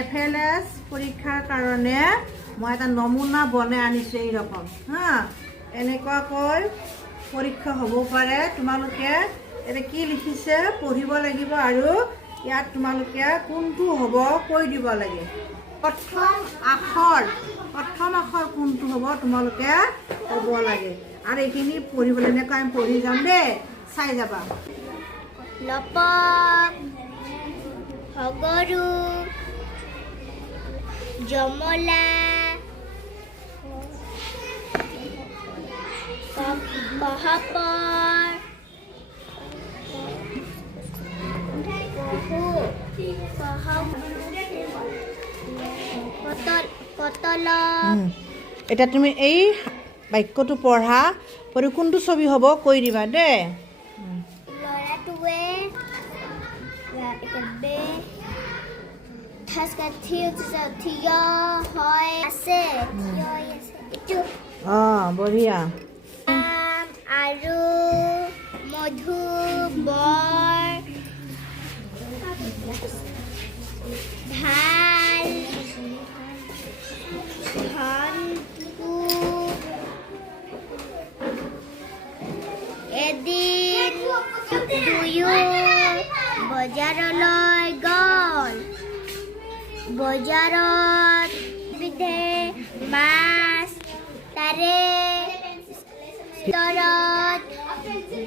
FLS পৰীক্ষাৰ কাৰণে মই এটা নমুনা বনাই আনিছোঁ এই ৰকম হা এনেকুৱাকৈ পৰীক্ষা হ'ব পাৰে তোমালোকে এটা কি লিখিছে পঢ়িব লাগিব আৰু ইয়াত তোমালোকে কোনটো হ'ব কৈ দিব লাগে প্ৰথম আখৰ কোনটো হ'ব তোমালোকে ক'ব লাগে আৰু এইখিনি পঢ়িবলৈ এনেকৈ আমি পঢ়ি যাম দেই চাই যাবা লপক হগৰু জমলা কহপৰ পটল এতিয়া তুমি এই বাক্যটো পঢ়া পঢ়ি কোনটো ছবি হ'ব কৈ দিবা দেই ল'ৰাটোৱে থিয় হৈ আছে বঢ়িয়া আৰু মধু বৰ ভাল ধনকু এদিন দুয়ো বজাৰলৈ গ'ল বজাৰত বিধে মাছ তাৰে ভিতৰত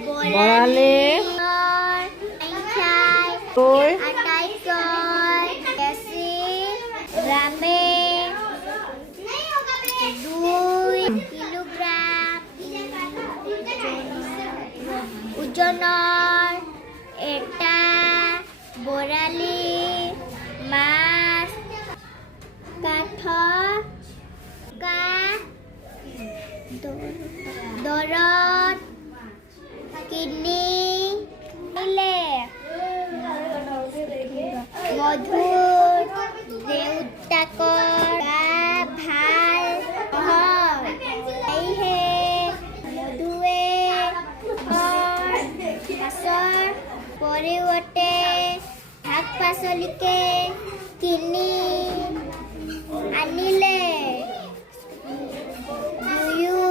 বৰালে আটাইতকৈ বেছি গ্ৰামে 2 কিলোগ্ৰাম ওজনৰ এটা বৰালি মাছ কাঠৰ দৰত কিনিলে মধুৰ দেউতাকৰ গা ভাল হয় সেয়েহে মধুৱে মাছৰ পৰিৱৰ্তে শাক পাচলিকে কিনি আনিলে দুয়ো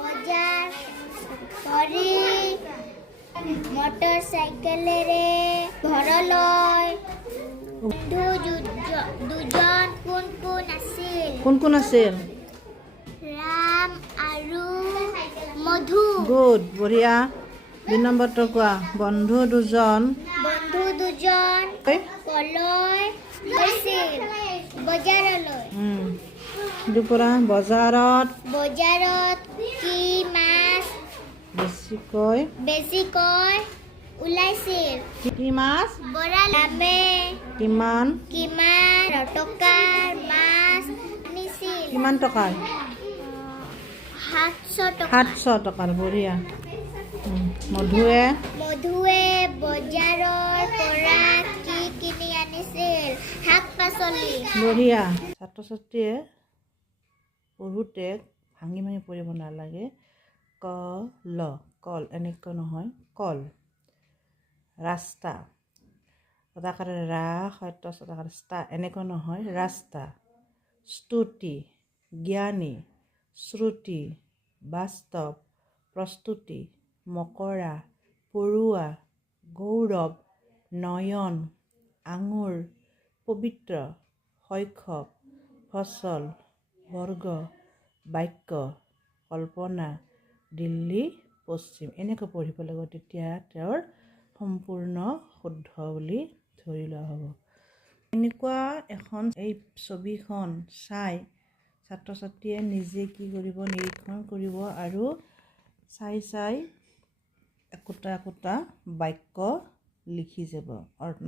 বজাৰ কৰি মটৰ চাইকেলেৰে ঘৰলৈ দুজন কোন আছিল ৰাম আৰু মধু গুড বঢ়িয়া 2 নম্বৰটো কোৱা বন্ধু দুজন কলৈ গৈছিল বজাৰলৈ দুপৰা বজাৰত কি মাছ বেছিকৈ ওলাইছিল কি মাছ বৰালে কিমান টকাৰ মাছ আনিছিল কিমান টকাৰ 700 টকাৰ বঢ়িয়া মধুৱে বজাৰৰ পৰা কি কিনি আনিছিল শাক পাচলি বঢ়িয়া ছাত্ৰ ছাত্ৰীয়ে পঢ়োঁতে ভাঙি পঢ়িব নালাগে কল এনেকৈ নহয় কল ৰাস্তা সদাকাৰে ৰা সত্য সদাকাৰে ষ্টা এনেকৈ নহয় ৰাস্তা স্তুতি জ্ঞানী শ্ৰুতি বাস্তৱ প্ৰস্তুতি মকৰা পৰুৱা গৌৰৱ নয়ন আঙুৰ পবিত্ৰ শৈশৱ ফচল বৰ্গ বাক্য কল্পনা দিল্লী পশ্চিম এনেকৈ পঢ়িব লাগিব তেতিয়া তেওঁৰ সম্পূৰ্ণ শুদ্ধ বুলি ধৰি লোৱা হ'ব এনেকুৱা এখন এই ছবিখন চাই ছাত্ৰ ছাত্ৰীয়ে নিজে কি কৰিব নিৰীক্ষণ কৰিব আৰু চাই একোটা বাক্য লিখি যাব